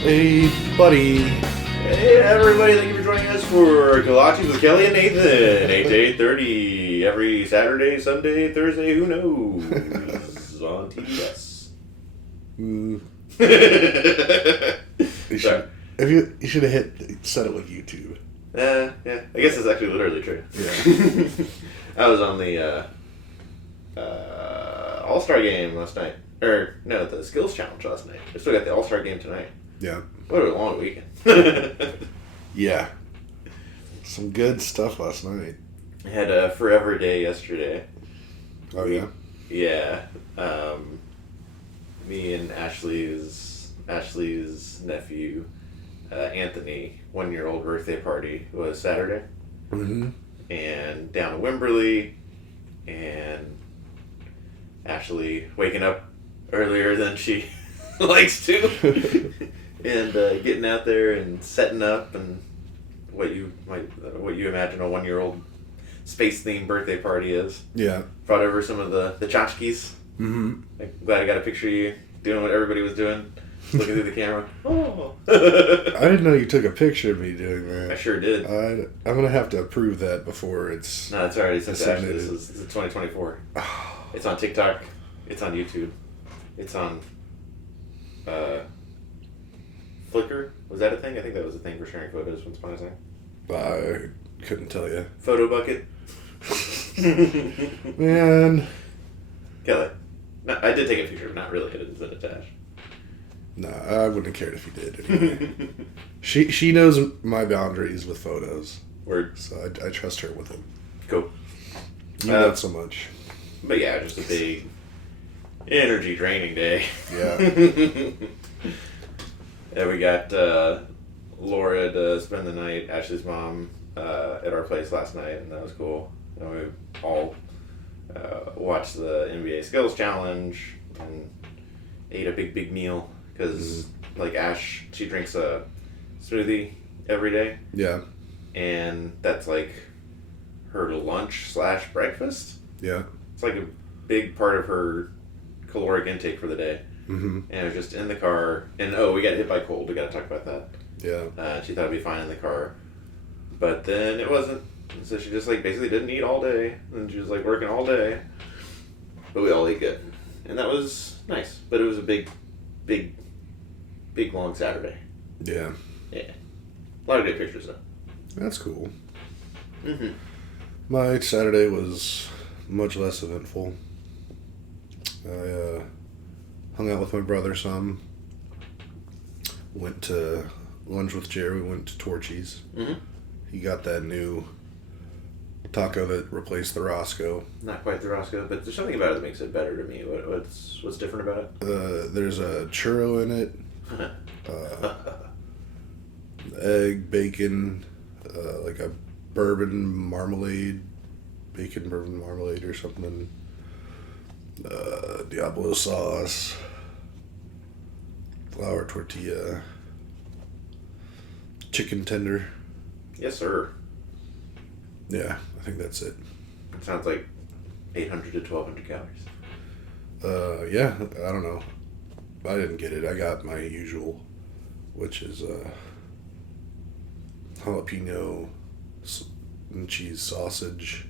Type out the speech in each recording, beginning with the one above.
Hey, buddy. Hey everybody, thank you for joining us for Kolaches with Kelly and Nathan, 8 to 8:30, every Saturday, Sunday, Thursday, who knows, on TBS. You should have said it with YouTube. Yeah, I guess it's actually literally true. Yeah. I was on the All-Star game last night. Or, no, the Skills Challenge last night. I still got the All-Star game tonight. Yeah. What a long weekend. Yeah. Some good stuff last night. I had a Forever Day yesterday. Oh, yeah? Yeah. Me and Ashley's nephew, Anthony, 1-year-old birthday party was Saturday. Mm-hmm. And down in Wimberley, and Ashley waking up earlier than she likes to, and getting out there and setting up, and what you imagine a 1-year-old space-themed birthday party is. Yeah. Brought over some of the tchotchkes. Mm-hmm. I'm glad I got a picture of you doing what everybody was doing, looking through the camera. Oh. I didn't know you took a picture of me doing that. I sure did. I'm going to have to approve that before it's... No, it's already sent to Ashley. This disseminated. is 2024. It's on TikTok. It's on YouTube. It's on Flickr. Was that a thing? I think that was a thing for sharing photos once upon a time. I couldn't tell you. Photo bucket. Man. Kelly. No, I did take a picture, but not really. I didn't send it to Ash. No, I wouldn't have cared if you did. Anyway. She knows my boundaries with photos. Word. So I trust her with them. Cool. You not so much. But yeah, just a big energy draining day. Yeah. Yeah, we got Laura to spend the night, Ashley's mom, at our place last night, and that was cool. And we all watched the NBA Skills Challenge and ate a big meal because, like Ash, she drinks a smoothie every day. Yeah. And that's like her lunch / breakfast. Yeah. It's like a big part of her caloric intake for the day. Mm-hmm. And it was just in the car. And we got hit by cold. We got to talk about that. Yeah. She thought it'd be fine in the car. But then it wasn't. And so she just like basically didn't eat all day. And she was like working all day. But we all ate good. And that was nice. But it was a big long Saturday. Yeah. Yeah. A lot of good pictures though. That's cool. Mm-hmm. My Saturday was much less eventful. I hung out with my brother some. Went to lunch with Jerry. We went to Torchy's. Mm-hmm. He got that new taco that replaced the Roscoe. Not quite the Roscoe, but there's something about it that makes it better to me. What's different about it? There's a churro in it. Egg, bacon, like a bourbon marmalade, bacon bourbon marmalade or something. Diablo sauce, flour tortilla, chicken tender. Yes, sir. Yeah, I think that's it. It sounds like 800 to 1,200 calories. Yeah, I don't know. I didn't get it. I got my usual, which is jalapeno and cheese sausage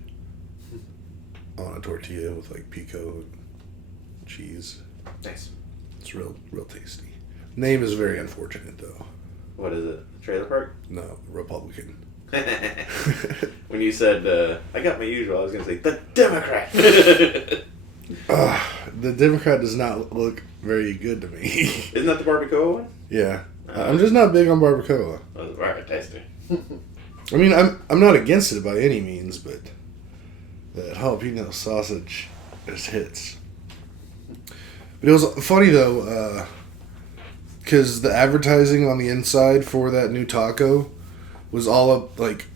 on a tortilla with like pico cheese. Nice. It's real tasty. Name is very unfortunate though. What is it? Trailer Park? No, Republican. When you said, I got my usual, I was going to say, the Democrat! The Democrat does not look very good to me. Isn't that the barbacoa one? Yeah. I'm just not big on barbacoa. Oh, alright, tasty. I mean, I'm not against it by any means, but that jalapeno sausage just hits. But it was funny though, because the advertising on the inside for that new taco was all up, like,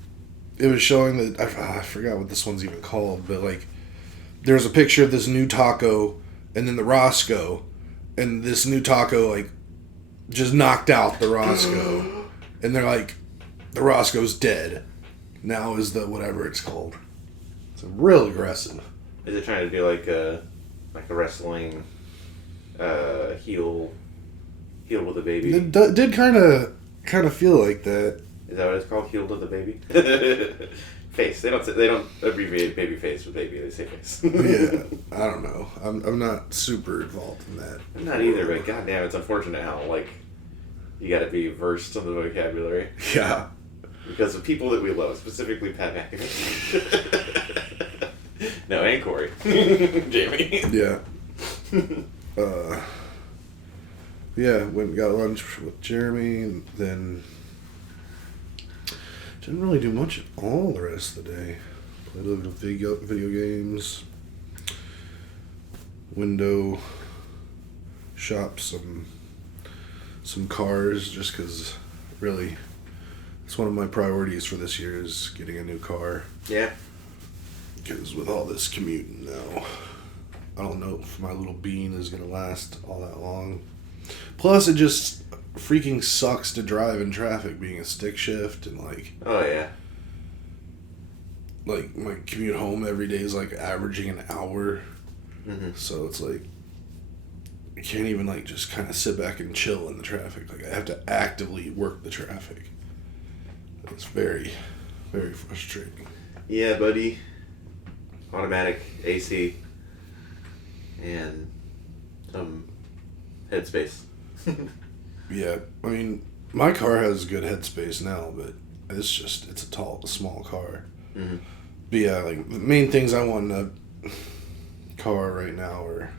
it was showing that, I forgot what this one's even called, but like, there's a picture of this new taco and then the Roscoe, and this new taco, like, just knocked out the Roscoe. And they're like, the Roscoe's dead. Now is the whatever it's called. It's real aggressive. Is it trying to be like a wrestling heel Healed with a baby. It did kind of feel like that. Is that what it's called? Healed with a baby? Face. They don't abbreviate baby face with baby. They say face. Yeah, I don't know. I'm not super involved in that. I'm not either, but goddamn, it's unfortunate how like you got to be versed in the vocabulary. Yeah. Because of people that we love, specifically Pat McAfee. No, and Corey. Jamie. Yeah. Yeah, went and got lunch with Jeremy, and then didn't really do much at all the rest of the day. Played a little bit of video games, window shop some cars, just because really it's one of my priorities for this year is getting a new car. Yeah. Because with all this commuting now, I don't know if my little bean is going to last all that long. Plus, it just freaking sucks to drive in traffic being a stick shift and like... Oh, yeah. Like, my commute home every day is like averaging an hour. Mm-hmm. So it's like, I can't even like just kind of sit back and chill in the traffic. Like, I have to actively work the traffic. It's very, very frustrating. Yeah, buddy. Automatic AC and some headspace. Yeah, I mean, my car has good headspace now, but it's a small car. Mm-hmm. But yeah, like the main things I want in a car right now are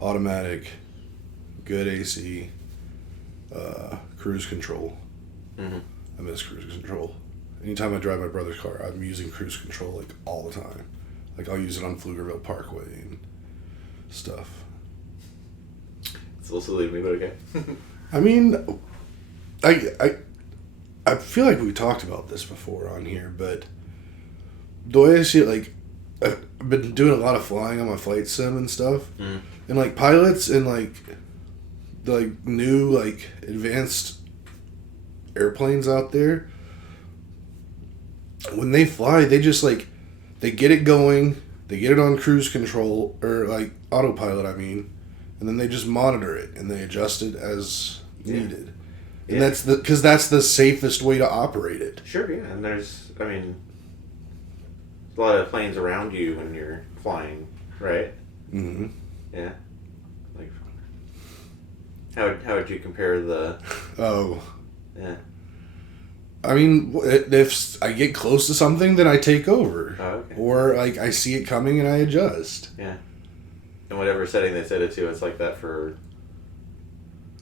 automatic, good AC, cruise control. Mm-hmm. I miss cruise control. Anytime I drive my brother's car, I'm using cruise control like all the time. Like I'll use it on Pflugerville Parkway and stuff. It's a little silly to me, but okay. I mean, I feel like we talked about this before on here, but the way I see it, like, I've been doing a lot of flying on my flight sim and stuff, and like pilots and like the like new like advanced airplanes out there, when they fly, they just like they get it going, they get it on cruise control or like autopilot, I mean, and then they just monitor it and they adjust it as needed. And that's the safest way to operate it. Sure, yeah, and there's a lot of planes around you when you're flying, right? Mm-hmm. Yeah. Like, how would you compare the? Oh. Yeah. I mean, if I get close to something, then I take over. Oh, okay. Or like I see it coming and I adjust. Yeah. And whatever setting they set it to, it's like that for.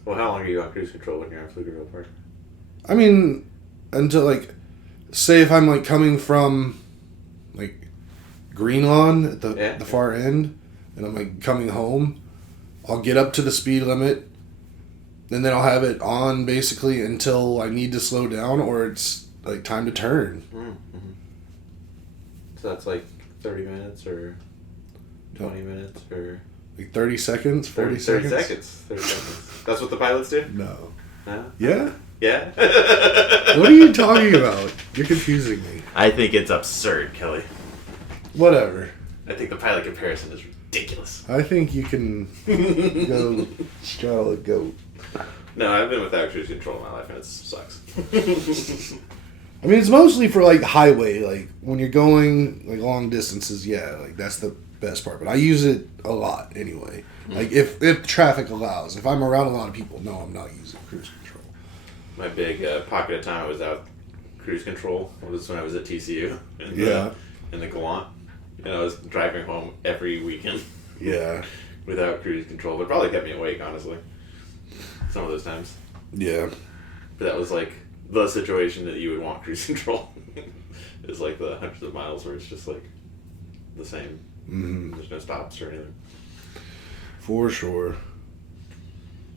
Well, how long are you on cruise control when you're on Pflugerville Park? I mean, until like, say if I'm like coming from, like, Greenlawn at the far end, and I'm like coming home, I'll get up to the speed limit, and then I'll have it on basically until I need to slow down or it's like time to turn. Mm-hmm. So that's like 30 minutes or 20 minutes or... Like 30 seconds? 40 30 seconds? 30 seconds. That's what the pilots do? No. No? Yeah? Yeah? What are you talking about? You're confusing me. I think it's absurd, Kelly. Whatever. I think the pilot comparison is ridiculous. I think you can go Charlotte Goat. No, I've been without cruise control in my life and it sucks. I mean, it's mostly for like highway, like when you're going like long distances, yeah, like that's the best part. But I use it a lot anyway. Like if traffic allows. If I'm around a lot of people, no, I'm not using cruise control. My big pocket of time I was out cruise control was when I was at TCU. In the Gallant. And I was driving home every weekend. Yeah. Without cruise control. But it probably kept me awake, honestly. Some of those times. Yeah. But that was like the situation that you would want cruise control. It's like the hundreds of miles where it's just like the same. Mm-hmm. There's no stops or anything. For sure.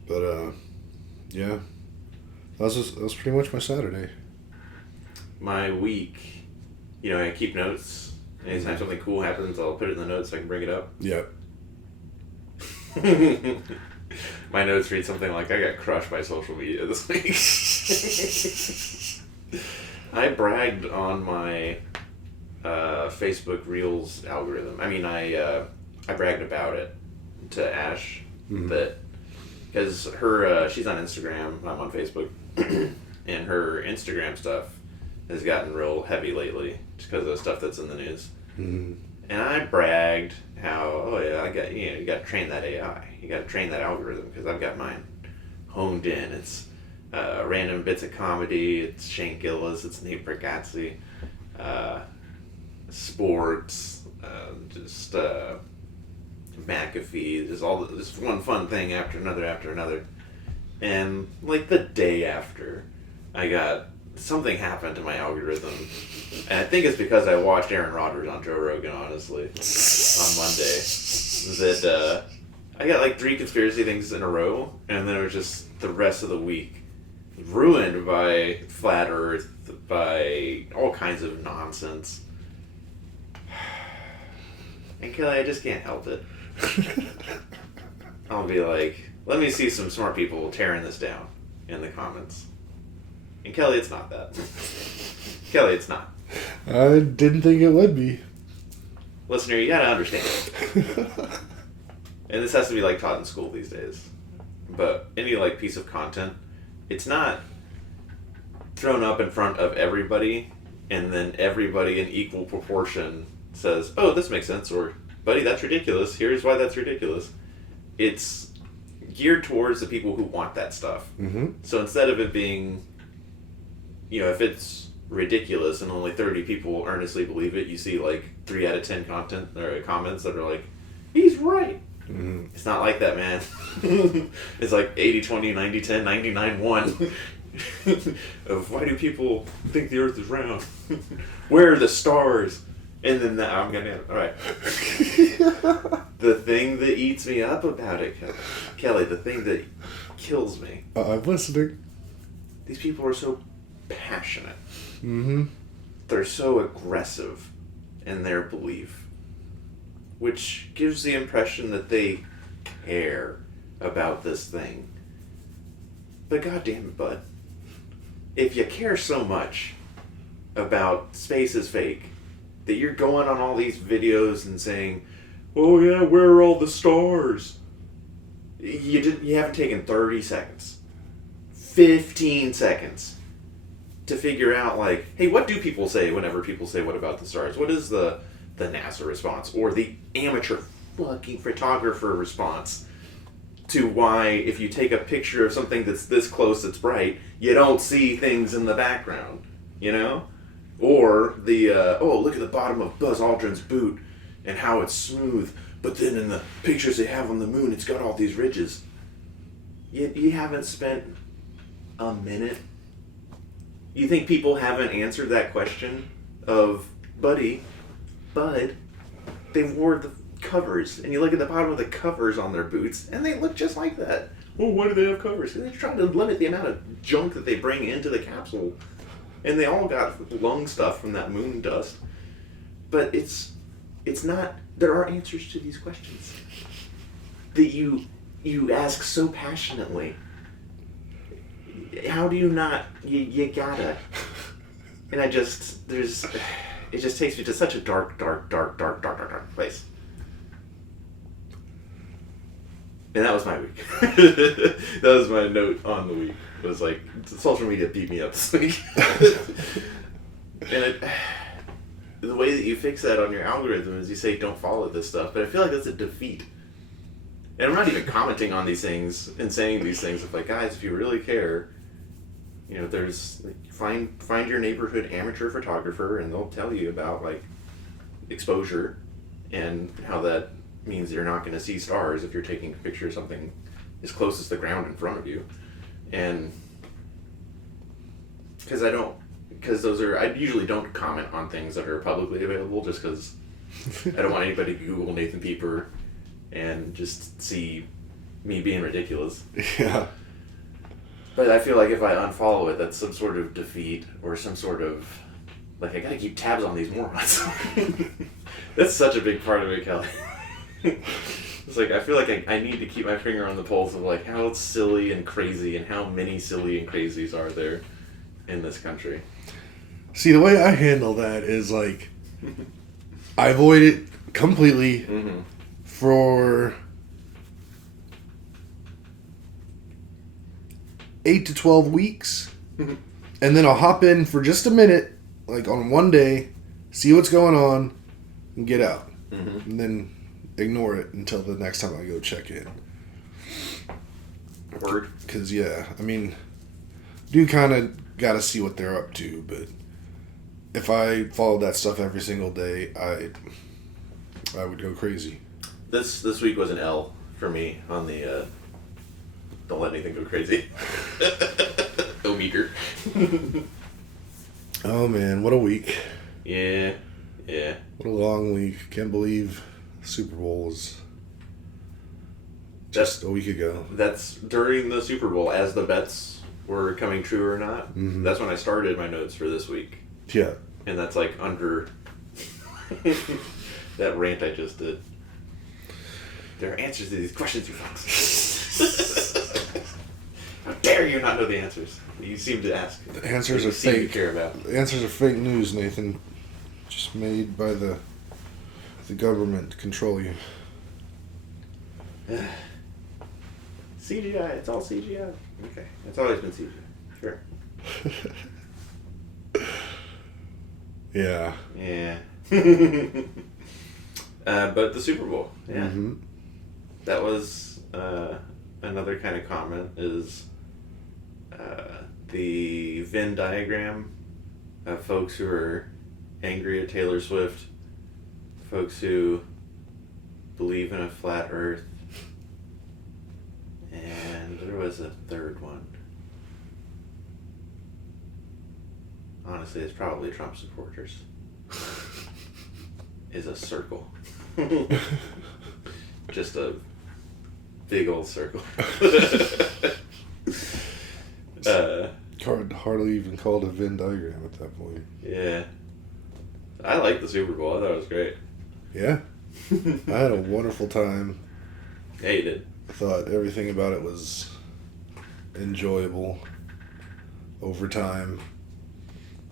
But yeah. That was pretty much my Saturday. My week, I keep notes. Anytime something cool happens, I'll put it in the notes so I can bring it up. Yep. My notes read something like, I got crushed by social media this week. I bragged on my Facebook Reels algorithm. I mean, I bragged about it to Ash that because her she's on Instagram. I'm on Facebook, and her Instagram stuff has gotten real heavy lately, just because of the stuff that's in the news. Mm-hmm. And I bragged how, you got to train that AI, you got to train that algorithm, because I've got mine honed in. It's random bits of comedy. It's Shane Gillis. It's Nate Bargatze. Sports. Just McAfee. There's just one fun thing after another. And like the day after, something happened to my algorithm, and I think it's because I watched Aaron Rodgers on Joe Rogan, honestly, on Monday. That I got like 3 conspiracy things in a row, and then it was just the rest of the week ruined by flat Earth, by all kinds of nonsense. And Kelly, I just can't help it. I'll be like, let me see some smart people tearing this down in the comments. And Kelly, it's not that. Kelly, it's not. I didn't think it would be. Listener, you gotta understand. And this has to be like taught in school these days. But any like piece of content, it's not thrown up in front of everybody, and then everybody in equal proportion says, "Oh, this makes sense," or "Buddy, that's ridiculous. Here's why that's ridiculous." It's geared towards the people who want that stuff. Mm-hmm. So instead of it being, if it's ridiculous and only 30 people earnestly believe it, you see like 3 out of 10 comments that are like, "He's right." Mm-hmm. It's not like that, man. It's like 80-20, 90-10, 99-1 of why do people think the Earth is round? Where are the stars? And then I'm gonna, all right. The thing that eats me up about it, Kelly, the thing that kills me. I'm listening. These people are so passionate. Mm-hmm. They're so aggressive in their belief, which gives the impression that they care about this thing. But goddamn it, bud. If you care so much about space is fake, that you're going on all these videos and saying, "Oh yeah, where are all the stars?" You haven't taken 30 seconds, 15 seconds to figure out, like, hey, what do people say whenever people say, "What about the stars?" What is the NASA response, or the amateur fucking photographer response to why, if you take a picture of something that's this close, that's bright, you don't see things in the background, Or the, look at the bottom of Buzz Aldrin's boot and how it's smooth, but then in the pictures they have on the moon, it's got all these ridges. You haven't spent a minute. You think people haven't answered that question of, Bud, they wore the covers, and you look at the bottom of the covers on their boots, and they look just like that. Well, why do they have covers? They're trying to limit the amount of junk that they bring into the capsule. And they all got lung stuff from that moon dust. But it's not, there are answers to these questions that you ask so passionately. How do you not, you gotta. And it just takes me to such a dark place. And that was my week. That was my note on the week. It was like, social media beat me up this week. And the way that you fix that on your algorithm is you say, don't follow this stuff. But I feel like that's a defeat. And I'm not even commenting on these things and saying these things. It's like, guys, if you really care, there's, find your neighborhood amateur photographer, and they'll tell you about, like, exposure and how that means you're not going to see stars if you're taking a picture of something as close as the ground in front of you. And because I usually don't comment on things that are publicly available, just because I don't want anybody to Google Nathan Pieper and just see me being ridiculous. Yeah. But I feel like if I unfollow it, that's some sort of defeat, or some sort of, like, I gotta keep tabs on these morons. That's such a big part of it, Kelly. It's like, I feel like I need to keep my finger on the pulse of, like, how silly and crazy, and how many silly and crazies are there in this country. See, the way I handle that is, like, I avoid it completely for 8 to 12 weeks, and then I'll hop in for just a minute, like on one day, see what's going on, and get out. Mm-hmm. And then ignore it until the next time I go check in. Word. Because, yeah, I mean, do kind of got to see what they're up to, but if I followed that stuff every single day, I would go crazy. This week was an L for me on the don't let anything go crazy. Go meter. Oh, man, what a week. Yeah. What a long week. Can't believe Super Bowl was just a week ago. That's during the Super Bowl, as the bets were coming true or not. Mm-hmm. That's when I started my notes for this week. Yeah. And that's like under that rant I just did. There are answers to these questions, you folks. How dare you not know the answers? You seem to ask. The answers are seem to fake. care about. The answers are fake news, Nathan. Just made by the government to control you. CGI. It's all CGI. Okay. It's always been CGI. Sure. Yeah. Yeah. But the Super Bowl. Yeah. Mm-hmm. That was another kind of comment is the Venn diagram of folks who are angry at Taylor Swift, folks who believe in a flat earth, and there was a third one. Honestly, it's probably Trump supporters. Is a circle. Just a big old circle. Hardly even called a Venn diagram at that point. Yeah. I liked the Super Bowl. I thought it was great. Yeah. I had a wonderful time. Yeah, you did. I thought everything about it was enjoyable. Overtime.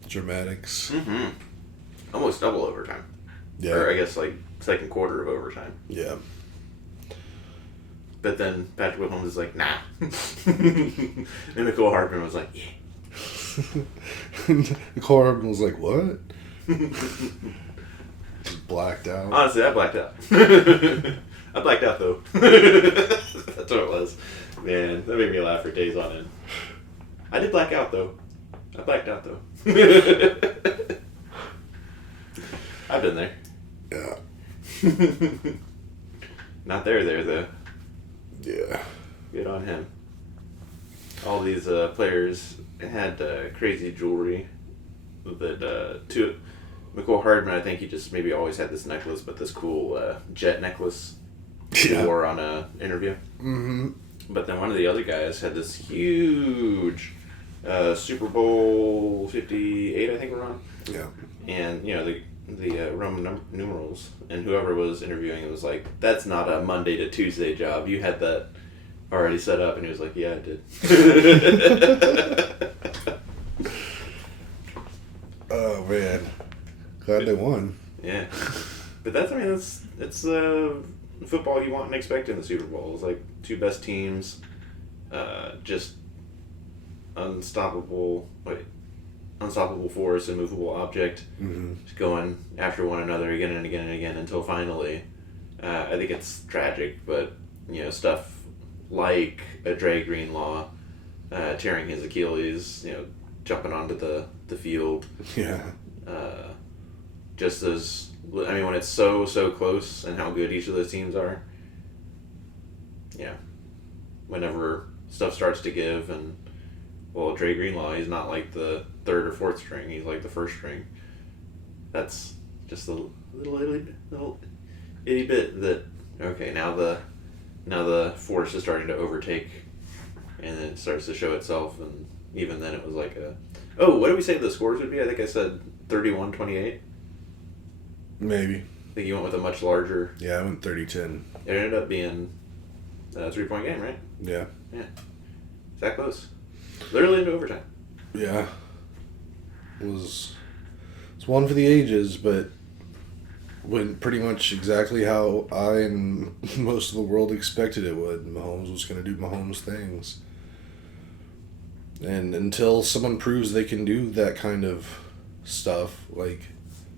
Dramatics. Mm-hmm. Almost double overtime. Yeah. Or I guess like second quarter of overtime. Yeah. But then Patrick Mahomes is like, nah. And Nicole Hardman was like, yeah. Nicole Hardman was like, what? Just blacked out. Honestly, I blacked out. I blacked out though. That's what it was. Man, that made me laugh for days on end. I did black out though. I blacked out though. I've been there. Yeah. Not there though. Yeah. Good on him. All these players had crazy jewelry that Nicole Hardman, I think he just maybe always had this necklace, but this cool jet necklace he wore on a interview. Mm-hmm. But then one of the other guys had this huge Super Bowl 58, I think we're on. Yeah. And the Roman numerals, and whoever was interviewing it was like, that's not a Monday to Tuesday job. You had that already set up, and he was like, yeah, I did. Oh man, glad they won. Yeah, but that's football you want and expect in the Super Bowl. It's like two best teams, just unstoppable force, immovable object, just going after one another again and again and again until finally, I think it's tragic, but stuff like a Dre Greenlaw tearing his Achilles, jumping onto the field. Yeah. Just as, when it's so close and how good each of those teams are, whenever stuff starts to give, and Dre Greenlaw, he's not like the third or fourth string, he's like the first string. That's just a little itty bit that, okay, now the force is starting to overtake, and then it starts to show itself, and even then it was like what did we say the scores would be? I think I said 31-28. Maybe. I think you went with a much larger. Yeah, I went 30-10. It ended up being a 3-point game, right? Yeah. Yeah. It's that close. Literally into overtime. Yeah. It's one for the ages, but went pretty much exactly how I and most of the world expected it would. Mahomes was going to do Mahomes things. And until someone proves they can do that kind of stuff, like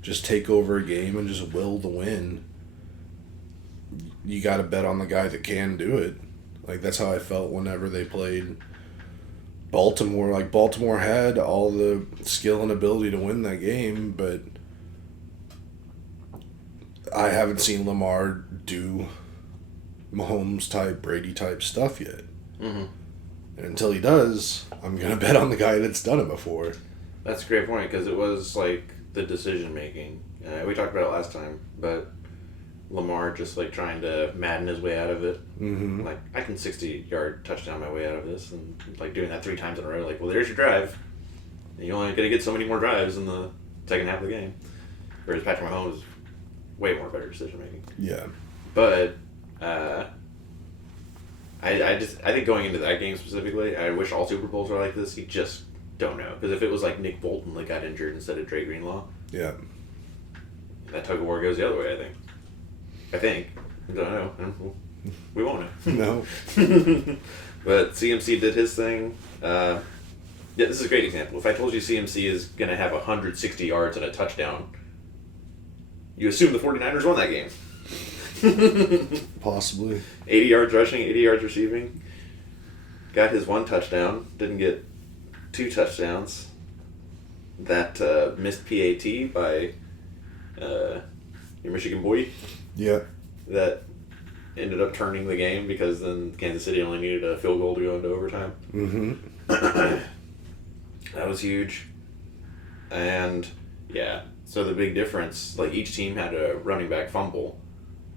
just take over a game and just will the win, you got to bet on the guy that can do it. Like, that's how I felt whenever they played Baltimore. Like, Baltimore had all the skill and ability to win that game, but I haven't seen Lamar do Mahomes type, Brady type stuff yet. Mm-hmm. And until he does, I'm going to bet on the guy that's done it before. That's a great point, because it was like the decision making. We talked about it last time, but Lamar just like trying to Madden his way out of it. Mm-hmm. Like, I can 60-yard touchdown my way out of this, and like doing that 3 times in a row. Like, well, there's your drive. And you're only gonna get so many more drives in the second half of the game. Whereas Patrick Mahomes is way more better decision making. Yeah. But I think going into that game specifically, I wish all Super Bowls were like this. You just don't know, because if it was like Nick Bolton that got injured instead of Dre Greenlaw, Yeah. that tug of war goes the other way. I think. I don't know. We won't know. No. But CMC did his thing. Yeah, this is a great example. If I told you CMC is going to have 160 yards and a touchdown, you assume the 49ers won that game. Possibly. 80 yards rushing, 80 yards receiving. Got his 1 touchdown. Didn't get 2 touchdowns. That missed PAT by your Michigan boy. Yeah. That ended up turning the game, because then Kansas City only needed a field goal to go into overtime. Mm-hmm. That was huge. And yeah, so the big difference, like each team had a running back fumble,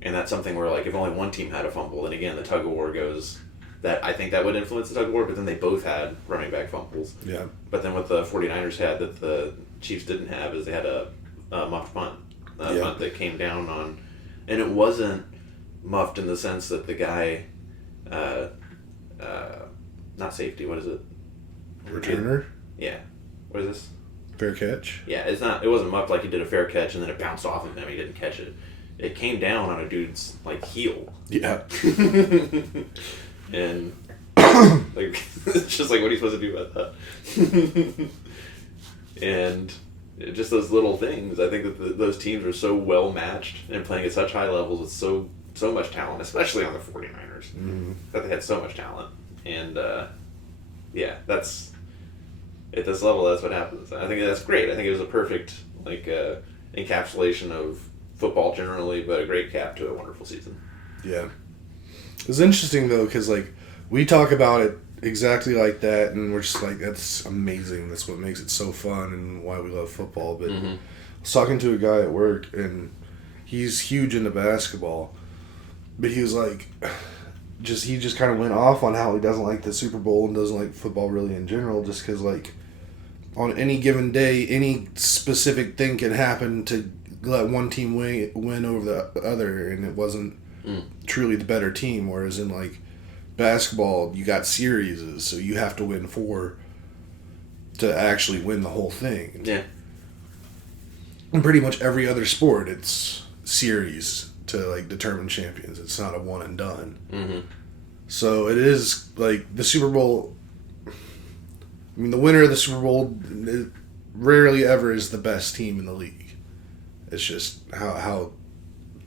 and that's something where like if only one team had a fumble, then again the tug of war goes. That I think that would influence the tug of war, but then they both had running back fumbles. Yeah. But then what the 49ers had that the Chiefs didn't have is they had a muffed punt. A punt that came down on, and it wasn't muffed in the sense that the guy, not safety, what is it? Returner? Yeah. What is this? Fair catch? Yeah, it wasn't muffed like he did a fair catch and then it bounced off of him, he didn't catch it. It came down on a dude's, like, heel. Yeah. And, like, it's just like, what are you supposed to do about that? And just those little things. I think that those teams are so well matched and playing at such high levels with so much talent, especially on the 49ers, that they had so much talent. And, yeah, that's... At this level, that's what happens. I think that's great. I think it was a perfect, like, encapsulation of football generally, but a great cap to a wonderful season. Yeah. It's interesting, though, because, like, we talk about it exactly like that, and we're just like, that's amazing. That's what makes it so fun and why we love football. But I was talking to a guy at work, and he's huge into basketball, but he was like... he just kind of went off on how he doesn't like the Super Bowl and doesn't like football really in general, just because, like, on any given day, any specific thing can happen to let one team win over the other, and it wasn't truly the better team. Whereas in, like, basketball, you got series, so you have to win 4 to actually win the whole thing. Yeah. And pretty much every other sport, it's series to, like, determine champions. It's not a one and done. Mm-hmm. So it is, like, the Super Bowl... I mean, the winner of the Super Bowl rarely ever is the best team in the league. It's just how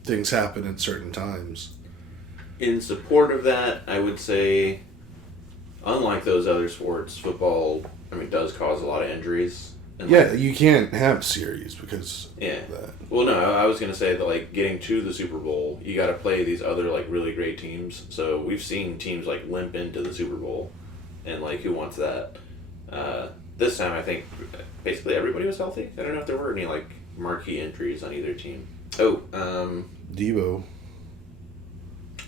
things happen at certain times. In support of that, I would say, unlike those other sports, football, does cause a lot of injuries. And yeah, you can't have series because of that. Well, no, I was going to say that, like, getting to the Super Bowl, you got to play these other, like, really great teams. So we've seen teams, like, limp into the Super Bowl, and, like, who wants that? This time, I think basically everybody was healthy. I don't know if there were any, like, marquee injuries on either team. Debo.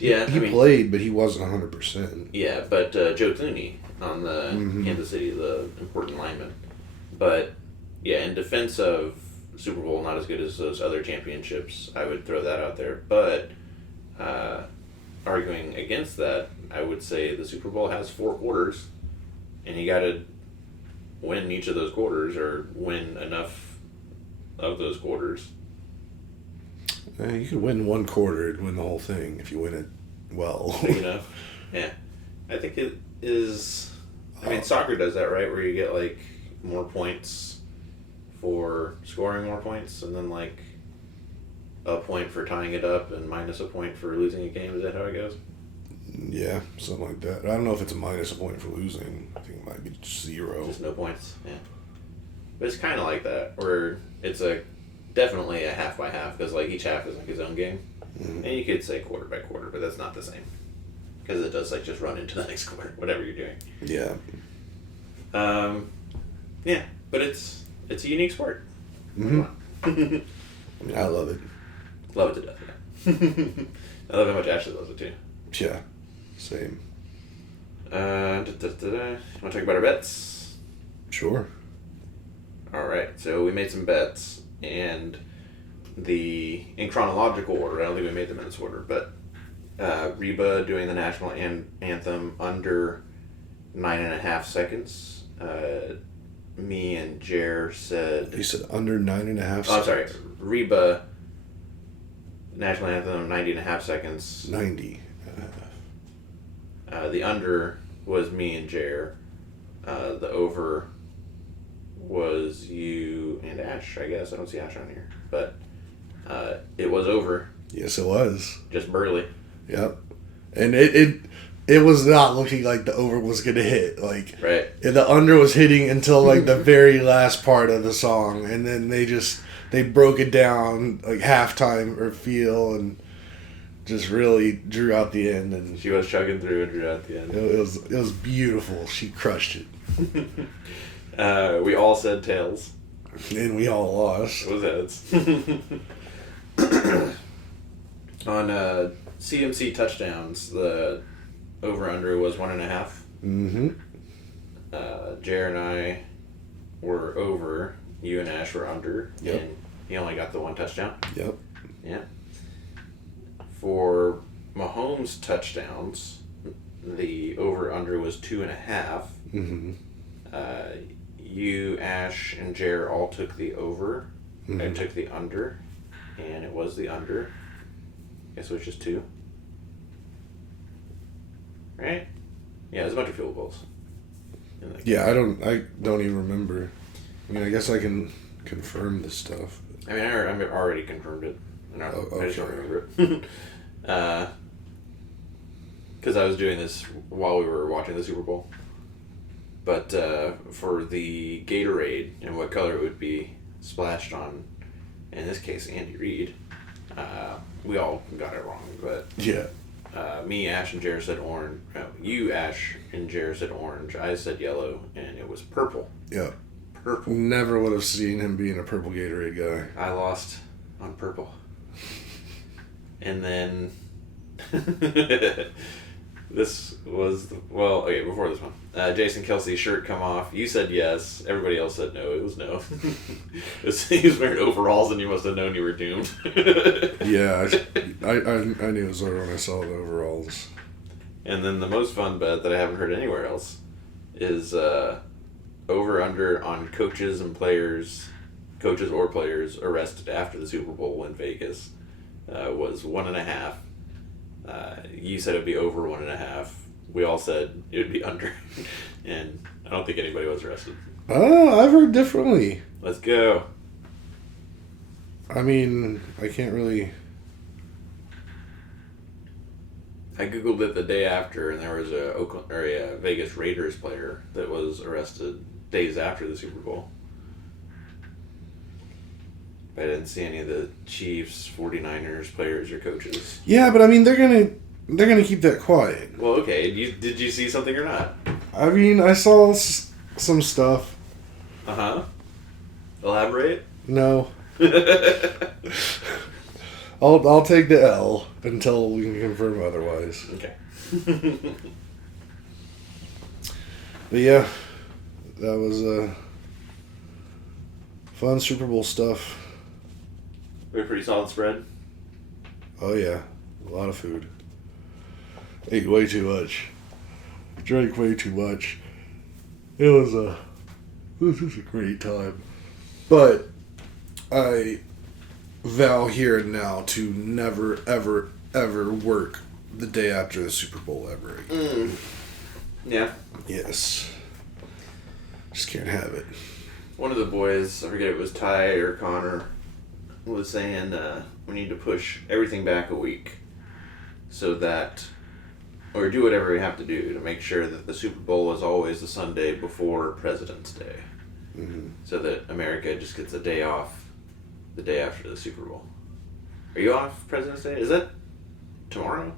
Yeah, he played, but he wasn't 100%. Yeah, but Joe Thuney on the Kansas City, the important lineman. But, yeah, in defense of Super Bowl, not as good as those other championships, I would throw that out there. But arguing against that, I would say the Super Bowl has 4 quarters, and you got to win each of those quarters or win enough of those quarters. You could win 1 quarter and win the whole thing if you win it well. Big enough. Yeah. I think it is... I mean, soccer does that, right? Where you get like more points for scoring more points, and then like a point for tying it up, and minus a point for losing a game. Is that how it goes? Yeah, something like that. I don't know if it's a minus a point for losing. I think it might be 0. Just no points. Yeah, but it's kind of like that, where it's definitely a half by half, because like each half is like his own game, and you could say quarter by quarter, but that's not the same, because it does like just run into the next quarter, whatever you're doing. Yeah. Yeah, but it's a unique sport. Mm-hmm. I mean, I love it. Love it to death. Yeah. I love how much Ashley loves it too. Yeah, same. You want to talk about our bets? Sure. All right, so we made some bets, and in chronological order. I don't think we made them in this order, but Reba doing the national anthem under 9.5 seconds. Me and Jer said. You said under 9.5 seconds? Oh, I'm sorry. Reba, national anthem, 90.5 seconds. 90. The under was me and Jer. The over was you and Ash, I guess. I don't see Ash on here. But it was over. Yes, it was. Just barely. Yep. And it was not looking like the over was going to hit. Like, right. The under was hitting until, like, the very last part of the song. And then they broke it down, like, halftime or feel, and just really drew out the end. And she was chugging through and drew out the end. It was beautiful. She crushed it. We all said tails. And we all lost. It was heads. On CMC touchdowns, the over-under was 1.5. Mm-hmm. Jer and I were over. You and Ash were under. Yep. And he only got the one touchdown. Yep. Yeah. For Mahomes touchdowns, the over-under was 2.5. Mm-hmm. You, Ash, and Jer all took the over. Mm-hmm. I took the under, and it was the under. Guess it was just 2. Right? Yeah, there's a bunch of field goals. Yeah, I don't even remember. I mean, I guess I can confirm this stuff. I mean, I already confirmed it. I just don't remember it. Because I was doing this while we were watching the Super Bowl. But for the Gatorade and what color it would be splashed on, in this case, Andy Reid, we all got it wrong. But yeah. Me, Ash, and Jared said orange. You, Ash, and Jared said orange. I said yellow, and it was purple. Yeah. Purple. Never would have seen him being a purple Gatorade guy. I lost on purple. And then this was before this one. Jason Kelsey's shirt come off. You said yes. Everybody else said no. It was no. He was wearing overalls, and you must have known you were doomed. Yeah, I knew it was over when I saw the overalls. And then the most fun bet that I haven't heard anywhere else is over under on coaches or players arrested after the Super Bowl in Vegas was 1.5. You said it'd be over 1.5. We all said it would be under, and I don't think anybody was arrested. Oh, I've heard differently. Let's go. I mean, I can't really. I googled it the day after, and there was a Vegas Raiders player that was arrested days after the Super Bowl. I didn't see any of the Chiefs, 49ers players or coaches. Yeah, but I mean, they're gonna keep that quiet. Well, okay. Did you see something or not? I mean, I saw some stuff. Elaborate? No. I'll take the L until we can confirm otherwise. Okay. But yeah, that was fun Super Bowl stuff. We pretty solid spread. Oh yeah, a lot of food. Ate way too much. Drank way too much. It was a great time. But I vow here and now to never, ever, ever work the day after the Super Bowl ever again. Yeah. Yes. Just can't have it. One of the boys, I forget if it was Ty or Connor, was saying we need to push everything back a week so that, or do whatever we have to do to make sure that the Super Bowl is always the Sunday before President's Day. Mm-hmm. So that America just gets a day off the day after the Super Bowl. Are you off President's Day? Is that tomorrow?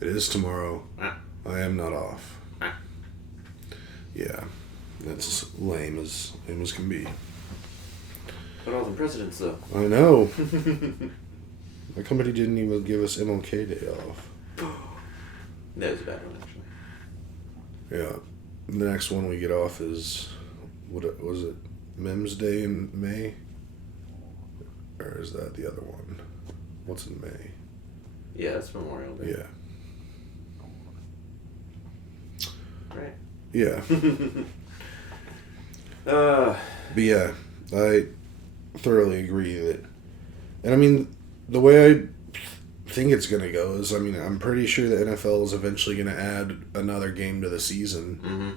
It is tomorrow. Ah. I am not off. Ah. Yeah. That's lame as can be. But all the presidents, though. I know. My company didn't even give us MLK Day off. That was a bad one, actually. Yeah. The next one we get off is, what was it, Mems Day in May? Or is that the other one? What's in May? Yeah, that's Memorial Day. Yeah. Right. Yeah. But yeah, I thoroughly agree that, and I mean, the way I think it's going to go is, I mean, I'm pretty sure the NFL is eventually going to add another game to the season. Mm-hmm.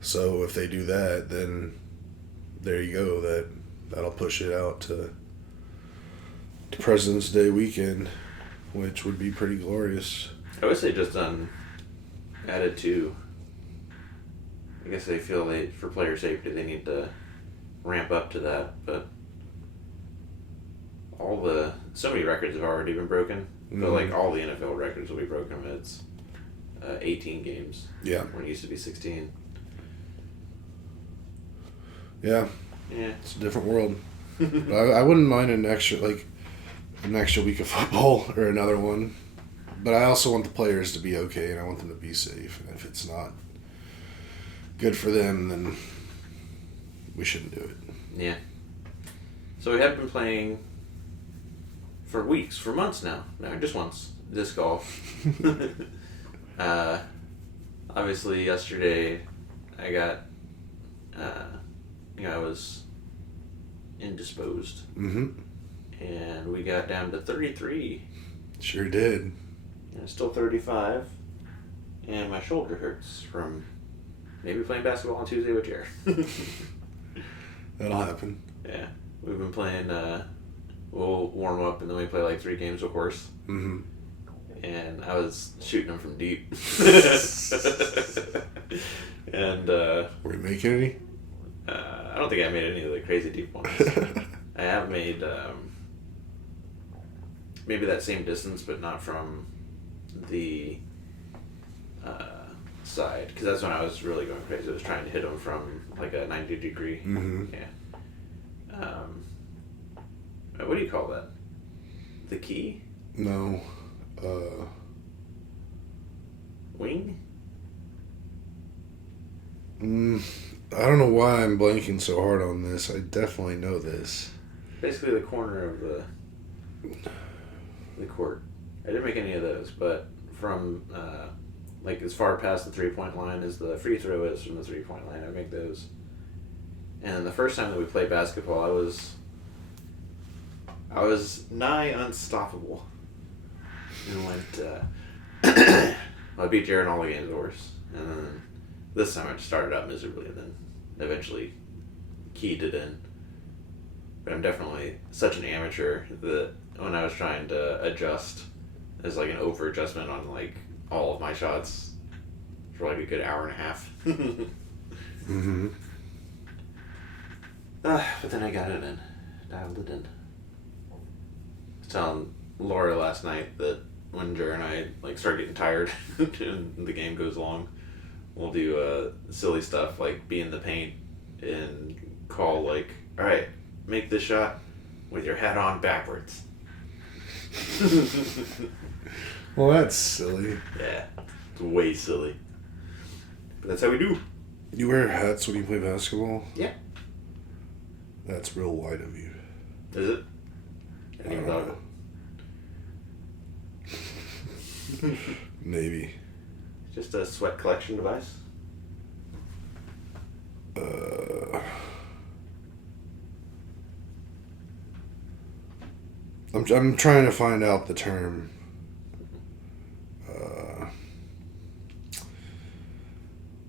So if they do that, then there you go. That'll push it out to President's Day weekend, which would be pretty glorious. I wish they just added to. I guess they feel for player safety they need to ramp up to that, but so many records have already been broken. Mm-hmm. But like all the NFL records will be broken when it's 18 games. Yeah. When it used to be 16. Yeah. Yeah. It's a different world. But I wouldn't mind an extra week of football or another one. But I also want the players to be okay, and I want them to be safe. And if it's not good for them, then we shouldn't do it. Yeah. So we have been playing for weeks, for months now. No, just once. Disc golf. Obviously, yesterday I got, I was indisposed. Mm-hmm. And we got down to 33. Sure did. And it's still 35. And my shoulder hurts from maybe playing basketball on Tuesday with Jared. That'll happen. Yeah. We've been playing, we'll warm up and then we play like 3 games of course. Mm-hmm. And I was shooting them from deep. And, Were you making any? I don't think I made any of the crazy deep ones. I have made, maybe that same distance, but not from the side, because that's when I was really going crazy. I was trying to hit them from like a 90-degree. Mm-hmm. Yeah. What do you call that? The key? No. Wing? I don't know why I'm blanking so hard on this. I definitely know this. Basically the corner of the court. I didn't make any of those, but from like as far past the 3-point line as the free throw is from the 3-point line, I make those. And the first time that we played basketball, I was nigh unstoppable. And went, I beat Jared in all the games, of course. And then this time I just started out miserably and then eventually keyed it in. But I'm definitely such an amateur that when I was trying to adjust, there's like an over adjustment on like all of my shots for like a good hour and a half. Mm-hmm. But then I got it in, dialed it in. I was telling Laura last night that when Jer and I like start getting tired and the game goes long, we'll do silly stuff like be in the paint and call like, all right, make this shot with your hat on backwards. Well, that's silly. Yeah, it's way silly. But that's how we do. You wear hats when you play basketball? Yeah. That's real white of you. Is it? I didn't even thought of it. Maybe. Just a sweat collection device. I'm trying to find out the term.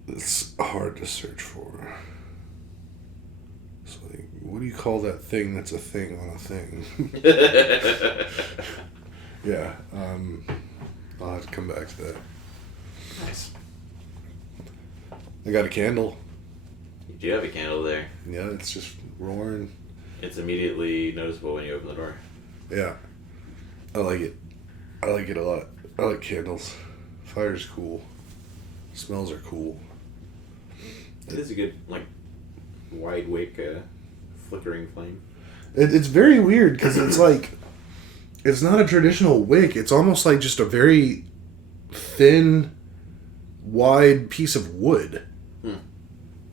It's hard hard to search for. It's like, what do you call that thing that's a thing on a thing? Yeah. I'll have to come back to that. Nice. I got a candle. You do have a candle there. Yeah, it's just roaring. It's immediately noticeable when you open the door. Yeah. I like it. I like it a lot. I like candles. Fire's cool. Smells are cool. It is a good, like, wide wick, flickering flame. It's very weird because it's like, it's not a traditional wick. It's almost like just a very thin, wide piece of wood.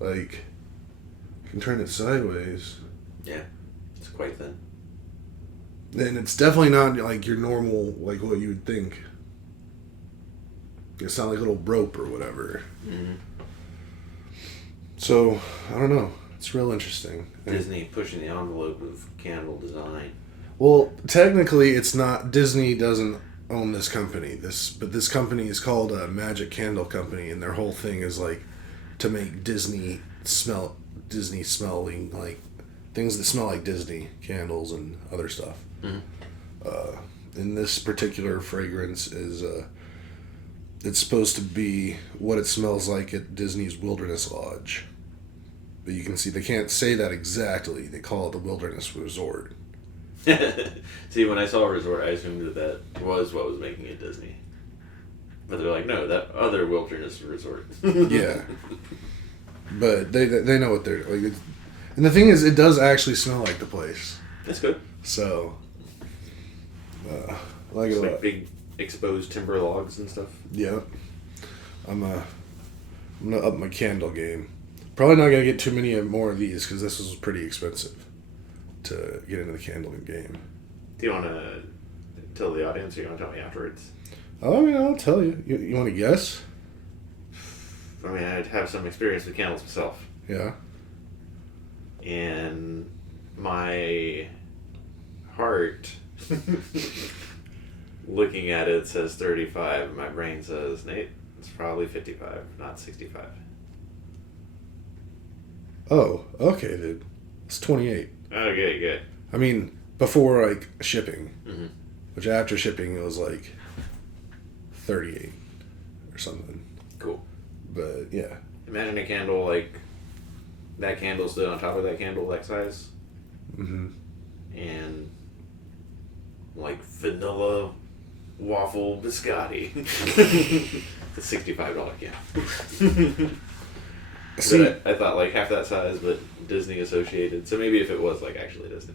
Like, you can turn it sideways. Yeah, it's quite thin. And it's definitely not like your normal, like what you would think. It's not like a little rope or whatever. Mm-hmm. So, I don't know. It's real interesting. Disney pushing the envelope of candle design. Well, technically, it's not. Disney doesn't own this company. But this company is called a Magic Candle Company, and their whole thing is like to make Disney smelling like things that smell like Disney, candles and other stuff. Mm-hmm. And this particular fragrance is it's supposed to be what it smells like at Disney's Wilderness Lodge. But you can see they can't say that exactly. They call it the Wilderness Resort. See, when I saw a resort, I assumed that was what was making it Disney. But they're like, no, that other wilderness resort. Yeah. But they know what they're like. And the thing is, it does actually smell like the place. That's good. So, like It's it a like lot. big exposed timber logs and stuff. Yeah. I'm gonna up my candle game. Probably not gonna get too many more of these because this was pretty expensive to get into the candle game. Do you want to tell the audience or you want to tell me afterwards? Oh, yeah, I'll tell you. You want to guess? I mean, I'd have some experience with candles myself. Yeah. And my heart, looking at it, says 35. My brain says, Nate, it's probably 55, not 65. Oh, okay, dude. It's 28. Okay, good. I mean, before, like, shipping. Mm-hmm. Which after shipping, it was, like, 38 or something. Cool. But, yeah. Imagine a candle like that candle stood on top of that candle, that size. Mm-hmm. And like vanilla waffle biscotti. It's a $65 candle. See, I thought like half that size, but Disney associated. So maybe if it was like actually Disney.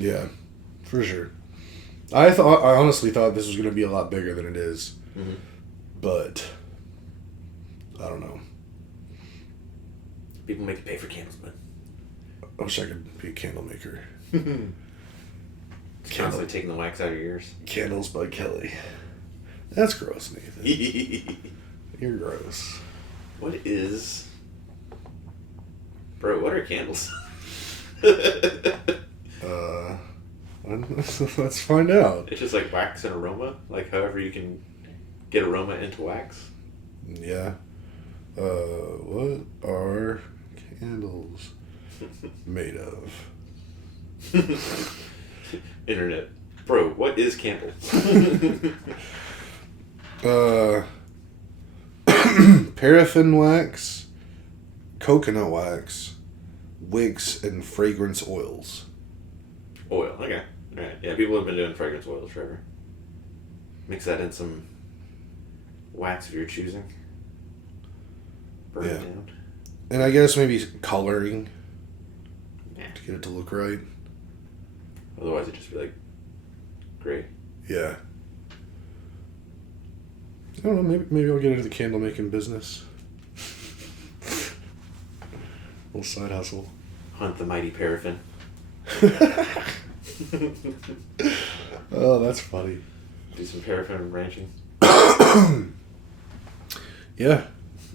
yeah, for sure. I honestly thought this was going to be a lot bigger than it is. Mm-hmm. But, I don't know. People make you pay for candles, man. I wish I could be a candle maker. Constantly taking the wax out of your ears. Candles by Kelly. That's gross, Nathan. You're gross. What is... Bro, what are candles? Let's find out. It's just like wax and aroma? Like however you can get aroma into wax? Yeah. What are candles made of? Internet. Bro, what is candle? Paraffin wax, coconut wax, wicks, and fragrance oils. Oil, okay. Alright, yeah, people have been doing fragrance oils forever. Mix that in some wax of your choosing. Burn it down. And I guess maybe coloring Yeah. to get it to look right. Otherwise it'd just be like gray. Yeah. I don't know, maybe I'll get into the candle making business. Little side hustle. Hunt the mighty paraffin. Oh, that's funny. Do some paraffin ranching. Yeah.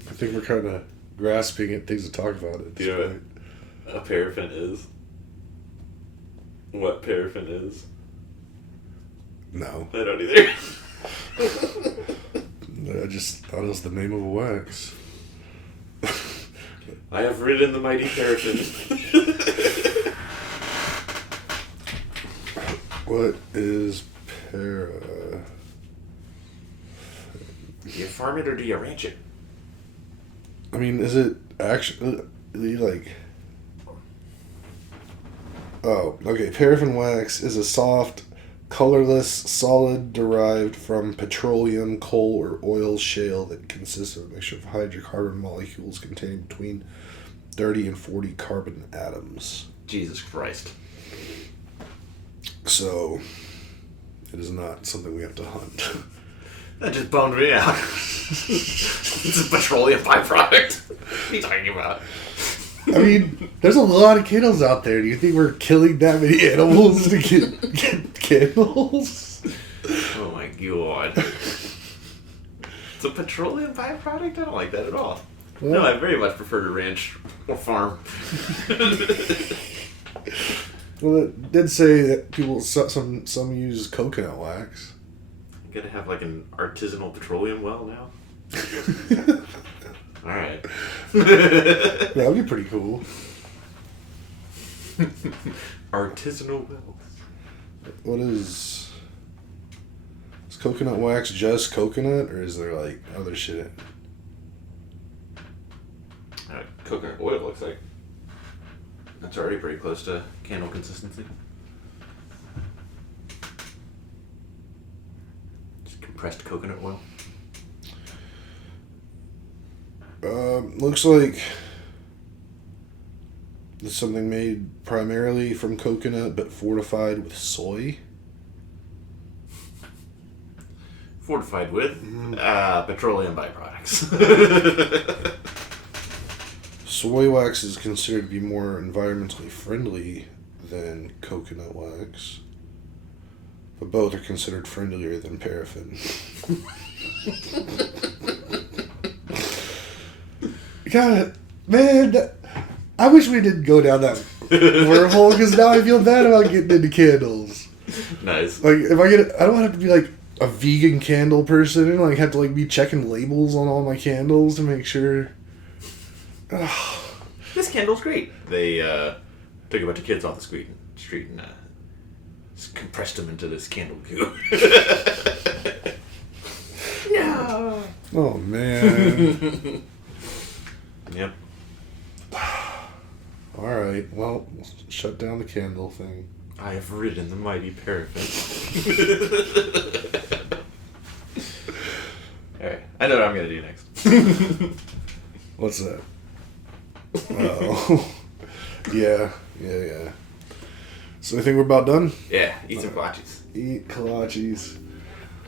I think we're kind of grasping at things to talk about at this Do it. point. A paraffin is? What paraffin is? No. I don't either. I just thought it was the name of a wax. I have ridden the mighty Paraffin. What is para? Do you farm it or do you ranch it? I mean, is it actually like... Oh, okay. Paraffin wax is a soft, colorless solid derived from petroleum, coal, or oil shale that consists of a mixture of hydrocarbon molecules containing between 30 and 40 carbon atoms. Jesus Christ. So, it is not something we have to hunt. That just bummed me out. It's a petroleum byproduct. What are you talking about? I mean, there's a lot of candles out there. Do you think we're killing that many animals to get candles? Oh my god. It's a petroleum byproduct? I don't like that at all. Well, No, I very much prefer to ranch or farm. well, it did say that people, some use coconut wax. You gotta have like an artisanal petroleum well now? Alright. Yeah, that'd be pretty cool. Artisanal wells. What is coconut wax just coconut, or is there like other shit in it? Coconut oil looks like. That's already pretty close to candle consistency. Just compressed coconut oil. Looks like it's something made primarily from coconut but fortified with soy. Fortified with petroleum byproducts. Soy wax is considered to be more environmentally friendly than coconut wax, but both are considered friendlier than paraffin. God, man, I wish we didn't go down that wormhole because now I feel bad about getting into candles. Nice. Like, if I get, I don't have to be like a vegan candle person and like have to like be checking labels on all my candles to make sure. This candle's great. They took a bunch of kids off the street and just compressed them into this candle goo. No. Oh man. Yep. All right. Well, shut down the candle thing. I have ridden the mighty Paraffin. Alright, I know what I'm gonna do next. What's that? Oh. Yeah. So I think we're about done. Yeah, eat some kolaches. Eat kolaches.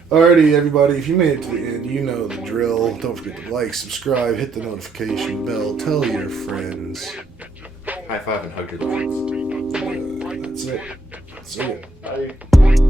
Alrighty, everybody. If you made it to the end, you know the drill. Don't forget to like, subscribe, hit the notification bell, tell your friends. High five and hug your loved ones. That's it. See ya. Bye.